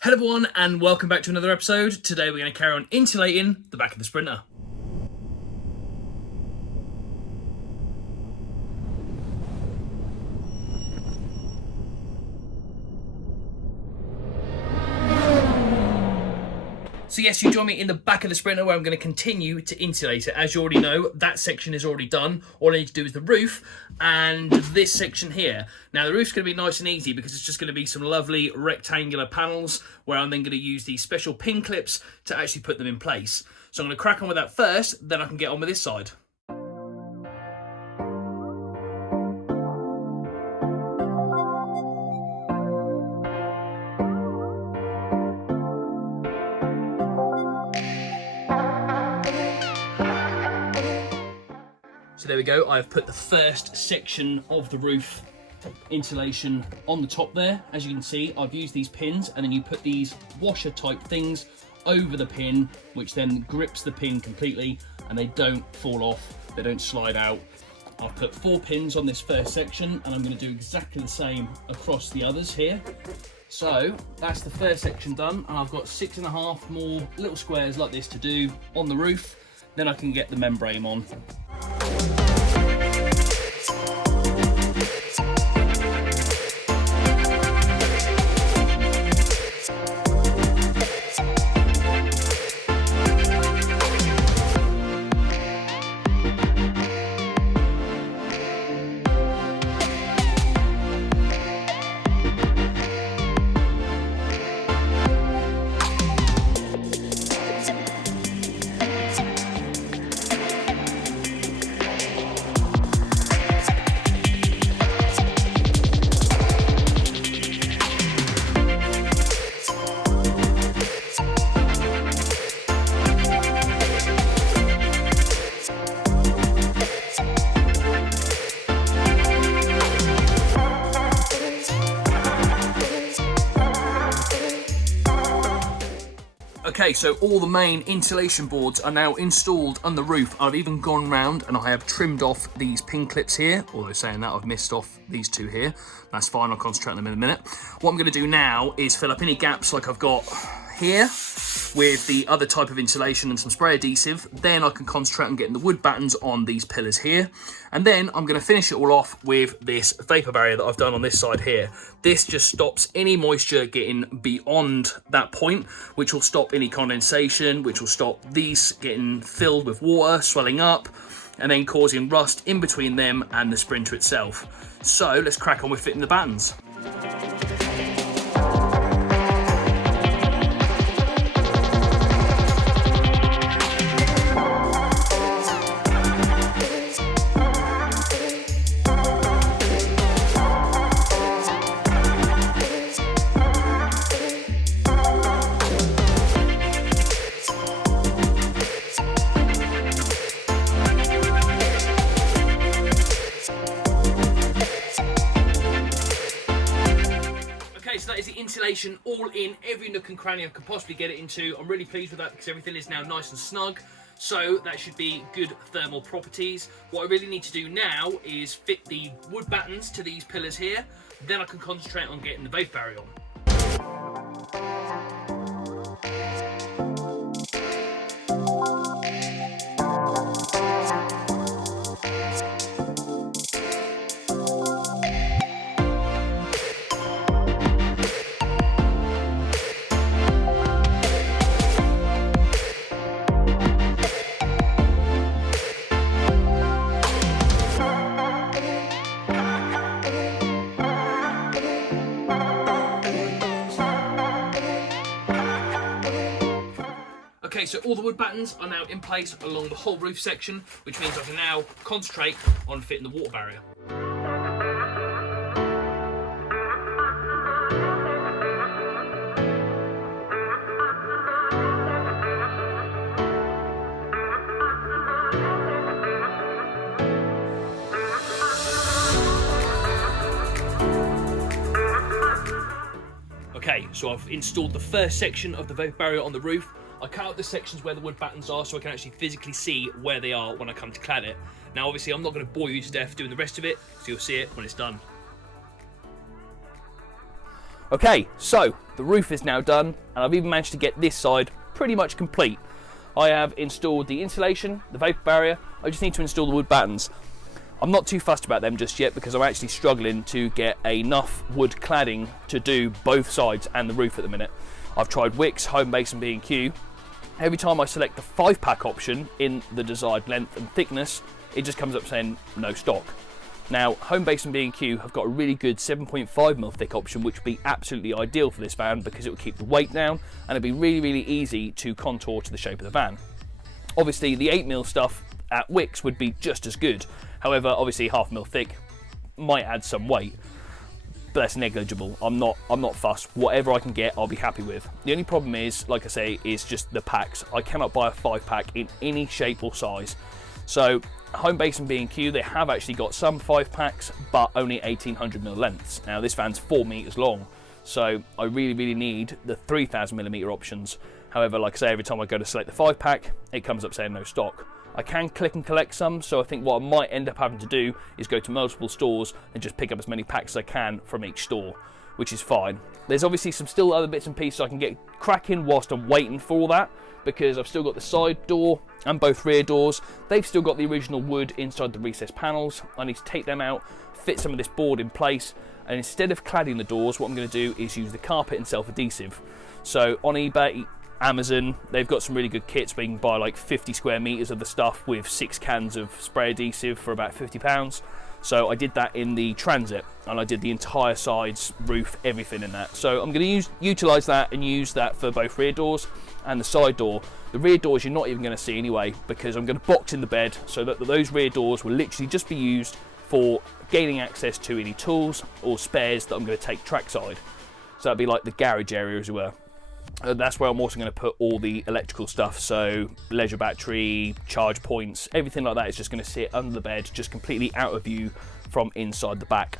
Hello everyone and welcome back to another episode. Today we're going to carry on insulating the back of the Sprinter. So yes, you join me in the back of the Sprinter where I'm going to continue to insulate it. As you already know, that section is already done. All I need to do is the roof and this section here. Now the roof's going to be nice and easy because it's just going to be some lovely rectangular panels where I'm then going to use these special pin clips to actually put them in place. So I'm going to crack on with that first, then I can get on with this side. So there we go, I've put the first section of the roof insulation on the top there. As you can see, I've used these pins and then you put these washer type things over the pin, which then grips the pin completely and they don't fall off, they don't slide out. I've put 4 pins on this first section and I'm going to do exactly the same across the others here. So that's the first section done and I've got 6.5 more little squares like this to do on the roof. Then I can get the membrane on. Okay, so all the main insulation boards are now installed on the roof. I've even gone round and I have trimmed off these pin clips here, although saying that I've missed off these 2 here. That's fine, I'll concentrate on them in a minute. What I'm going to do now is fill up any gaps like I've got here with the other type of insulation and some spray adhesive. Then I can concentrate on getting the wood battens on these pillars here. And then I'm going to finish it all off with this Vapour Barrier that I've done on this side here. This just stops any moisture getting beyond that point, which will stop any condensation, which will stop these getting filled with water, swelling up, and then causing rust in between them and the Sprinter itself. So let's crack on with fitting the battens. So that is the insulation all in every nook and cranny I could possibly get it into. I'm really pleased with that because everything is now nice and snug. So that should be good thermal properties. What I really need to do now is fit the wood battens to these pillars here. Then I can concentrate on getting the Vapour Barrier on. Okay, so all the wood battens are now in place along the whole roof section, which means I can now concentrate on fitting the water barrier. Okay, so I've installed the first section of the Vapour Barrier on the roof. I cut out the sections where the wood battens are so I can actually physically see where they are when I come to clad it. Now obviously I'm not going to bore you to death doing the rest of it, so you'll see it when it's done. Okay, so the roof is now done, and I've even managed to get this side pretty much complete. I have installed the insulation, the Vapour Barrier. I just need to install the wood battens. I'm not too fussed about them just yet because I'm actually struggling to get enough wood cladding to do both sides and the roof at the minute. I've tried Wix, Homebase and B&Q. Every time I select the 5-pack option in the desired length and thickness, it just comes up saying no stock. Now, Homebase and B&Q have got a really good 7.5mm thick option, which would be absolutely ideal for this van because it would keep the weight down and it'd be really, really easy to contour to the shape of the van. Obviously, the 8mm stuff at Wix would be just as good. However, obviously 0.5mm thick might add some weight, but that's negligible. I'm not fussed. Whatever I can get, I'll be happy with. The only problem is, like I say, is just the packs. I cannot buy a 5-pack in any shape or size. So Homebase and B&Q, they have actually got some 5-packs, but only 1800mm lengths. Now this van's 4 meters long, so I really, really need the 3000mm options. However, like I say, every time I go to select the 5-pack, it comes up saying no stock. I can click and collect some, so I think what I might end up having to do is go to multiple stores and just pick up as many packs as I can from each store, which is fine. There's obviously some still other bits and pieces I can get cracking whilst I'm waiting for all that, because I've still got the side door and both rear doors. They've still got the original wood inside the recessed panels. I need to take them out, fit some of this board in place, and instead of cladding the doors, what I'm going to do is use the carpet and self-adhesive. So on eBay, Amazon, they've got some really good kits where you can buy like 50 square meters of the stuff with 6 cans of spray adhesive for about £50. So I did that in the Transit, and I did the entire sides, roof, everything in that. So I'm going to utilise that and use that for both rear doors and the side door. The rear doors you're not even going to see anyway, because I'm going to box in the bed so that those rear doors will literally just be used for gaining access to any tools or spares that I'm going to take trackside. So that'd be like the garage area as well. That's where I'm also going to put all the electrical stuff, so leisure battery, charge points, everything like that is just going to sit under the bed, just completely out of view from inside the back.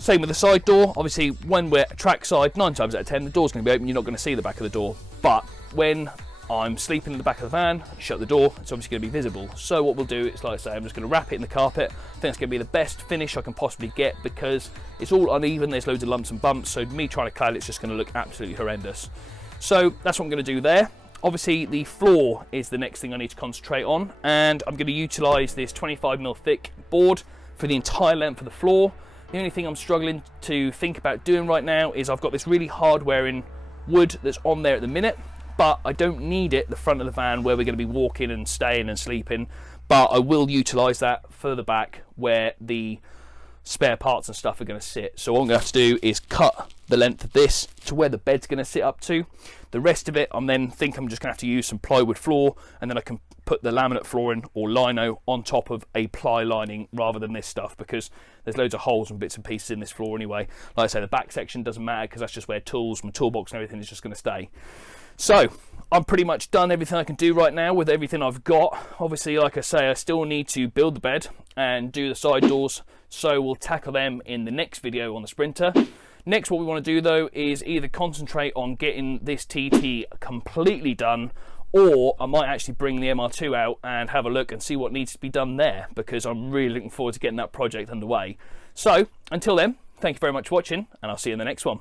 Same with the side door. Obviously, when we're trackside, 9 times out of 10, the door's going to be open, you're not going to see the back of the door. But when I'm sleeping in the back of the van, shut the door, it's obviously going to be visible. So what we'll do is, like I say, I'm just going to wrap it in the carpet. I think it's going to be the best finish I can possibly get because it's all uneven, there's loads of lumps and bumps, so me trying to clad it's just going to look absolutely horrendous. So that's what I'm going to do there. Obviously the floor is the next thing I need to concentrate on, and I'm going to utilise this 25mm thick board for the entire length of the floor. The only thing I'm struggling to think about doing right now is I've got this really hard wearing wood that's on there at the minute, but I don't need it at the front of the van where we're going to be walking and staying and sleeping, but I will utilise that for the back where the spare parts and stuff are going to sit. So what I'm going to have to do is cut the length of this to where the bed's going to sit up to. The rest of it I'm just going to have to use some plywood floor, and then I can put the laminate flooring or lino on top of a ply lining rather than this stuff, because there's loads of holes and bits and pieces in this floor anyway. Like I say, the back section doesn't matter because that's just where tools, my toolbox and everything is just going to stay. So I'm pretty much done everything I can do right now with everything I've got. Obviously, like I say, I still need to build the bed and do the side doors, so we'll tackle them in the next video on the Sprinter. Next, what we want to do though is either concentrate on getting this TT completely done, or I might actually bring the MR2 out and have a look and see what needs to be done there, because I'm really looking forward to getting that project underway. So until then, thank you very much for watching, and I'll see you in the next one.